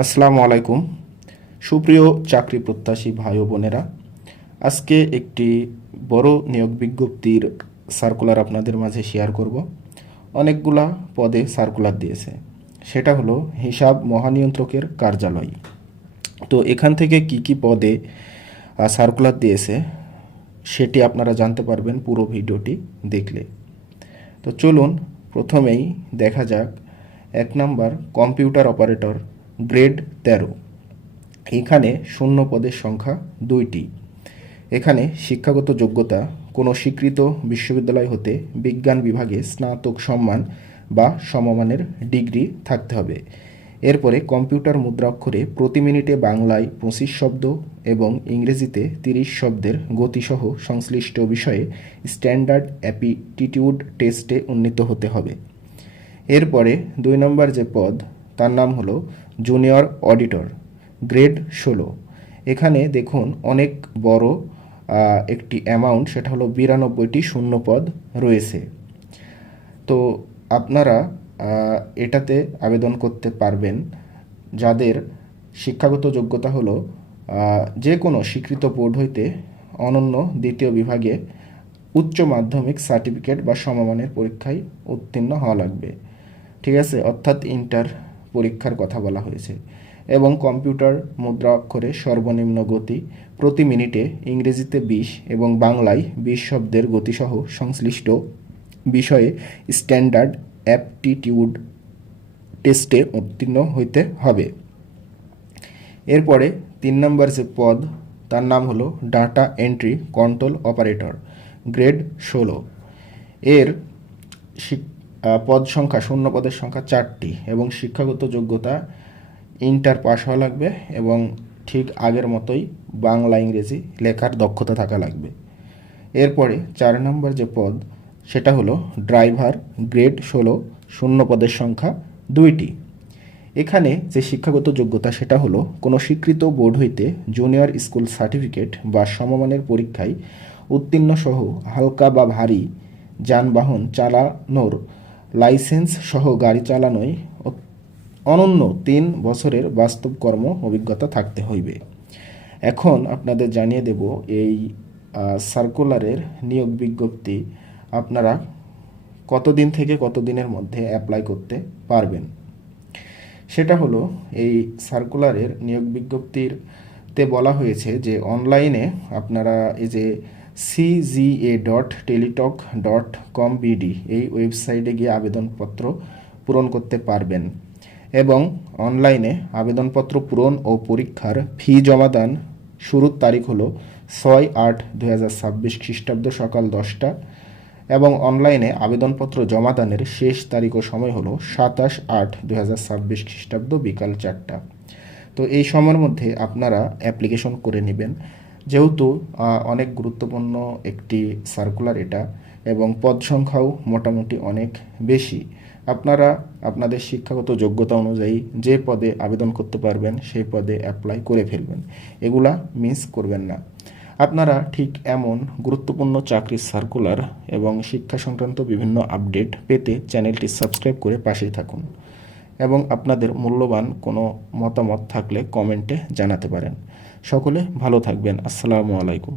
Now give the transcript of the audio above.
আসসালামু আলাইকুম। সুপ্রিয় চাকরি প্রত্যাশী ভাই ও বোনেরা, আজকে একটি বড় নিয়োগ বিজ্ঞপ্তির সার্কুলার আপনাদের মাঝে শেয়ার করব। অনেকগুলা পদে সার্কুলার দিয়েছে, সেটা হলো হিসাব মহানিয়ন্ত্রকের কার্যালয়। তো এখান থেকে কি কি পদে সার্কুলার দিয়েছে সেটি আপনারা জানতে পারবেন পুরো ভিডিওটি দেখলে। তো চলুন প্রথমেই দেখা যাক। 1 নম্বর, কম্পিউটার অপারেটর, গ্রেড 13। এখানে শূন্য পদের সংখ্যা 2টি। এখানে শিক্ষাগত যোগ্যতা কোনো স্বীকৃত বিশ্ববিদ্যালয় হতে বিজ্ঞান বিভাগে স্নাতক সম্মান বা সমমানের ডিগ্রি থাকতে হবে। এরপরে কম্পিউটার মুদ্রাক্ষরে প্রতি মিনিটে বাংলায় 25 শব্দ এবং ইংরেজিতে 30 শব্দের গতিসহ সংশ্লিষ্ট বিষয়ে স্ট্যান্ডার্ড অ্যাপটিটিউড টেস্টে উন্নীত হতে হবে। এরপরে 2 নম্বর যে পদ, তার নাম হলো জুনিয়র অডিটর, গ্রেড 16। এখানে দেখুন অনেক বড় একটি অ্যামাউন্ট, সেটা হলো 92টি শূন্য পদ রয়েছে। তো আপনারা এটাতে আবেদন করতে পারবেন যাদের শিক্ষাগত যোগ্যতা হলো যে কোনো স্বীকৃত বোর্ড হইতে অনন্য দ্বিতীয় বিভাগে উচ্চ মাধ্যমিক সার্টিফিকেট বা সমমানের পরীক্ষায় উত্তীর্ণ হওয়া লাগবে। ঠিক আছে, অর্থাৎ ইন্টার পরীক্ষার কথা বলা হয়েছে। এবং কম্পিউটার মুদ্রা অক্ষরে সর্বনিম্ন গতি প্রতি মিনিটে ইংরেজিতে 20 এবং বাংলায় 20 শব্দের গতিসহ সংশ্লিষ্ট বিষয়ে স্ট্যান্ডার্ড অ্যাপটিটিউড টেস্টে উত্তীর্ণ হইতে হবে। এরপরে 3 নম্বর যে পদ, তার নাম হলো data entry control operator, grade 16। এর পদ সংখ্যা, শূন্য পদের সংখ্যা 4টি এবং শিক্ষাগত যোগ্যতা ইন্টার পাস হওয়া লাগবে এবং ঠিক আগের মতোই বাংলা ইংরেজি লেখার দক্ষতা থাকা লাগবে। এরপরে 4 নম্বর যে পদ, সেটা হলো ড্রাইভার, গ্রেড 16, শূন্য পদের সংখ্যা 2টি। এখানে যে শিক্ষাগত যোগ্যতা সেটা হলো কোনো স্বীকৃত বোর্ড হইতে জুনিয়র স্কুল সার্টিফিকেট বা সমমানের পরীক্ষায় উত্তীর্ণ সহ হালকা বা ভারী যানবাহন চালানোর লাইসেন্স সহ গাড়ি চালানোয় অনন্য 3 বছরের বাস্তব কর্ম অভিজ্ঞতা থাকতে হইবে। এখন আপনাদের জানিয়ে দেব এই সার্কুলারের নিয়োগ বিজ্ঞপ্তি আপনারা কতদিন থেকে কতদিনের মধ্যে অ্যাপ্লাই করতে পারবেন। সেটা হলো, এই সার্কুলারের নিয়োগ বিজ্ঞপ্তিতে বলা হয়েছে যে অনলাইনে আপনারা এই যে cga.teletalk.com.bd এই ওয়েবসাইটে গিয়ে আবেদনপত্র পূরণ করতে পারবেন এবং অনলাইনে আবেদনপত্র পূরণ ও পরীক্ষার ফি জমাদান শুরুর তারিখ হলো 6/8/2026 খ্রিস্টাব্দ সকাল 10টা এবং অনলাইনে আবেদনপত্র জমাদানের শেষ তারিখ ও সময় হলো 27/8/2026 খ্রিস্টাব্দ বিকাল 4টা। তো এই সময়ের মধ্যে আপনারা অ্যাপ্লিকেশন করে নেবেন, যেহেতু অনেক গুরুত্বপূর্ণ একটি সার্কুলার এটা এবং পদ সংখ্যাও মোটামুটি অনেক বেশি। আপনারা আপনাদের শিক্ষাগত যোগ্যতা অনুযায়ী যে পদে আবেদন করতে পারবেন সেই পদে অ্যাপ্লাই করে ফেলবেন, এগুলা মিস করবেন না। আপনারা ঠিক এমন গুরুত্বপূর্ণ চাকরির সার্কুলার এবং শিক্ষা সংক্রান্ত বিভিন্ন আপডেট পেতে চ্যানেলটি সাবস্ক্রাইব করে পাশেই থাকুন এবং আপনাদের মূল্যবান কোনো মতামত থাকলে কমেন্টে জানাতে পারেন। সকলে ভালো থাকবেন। আসসালামু আলাইকুম।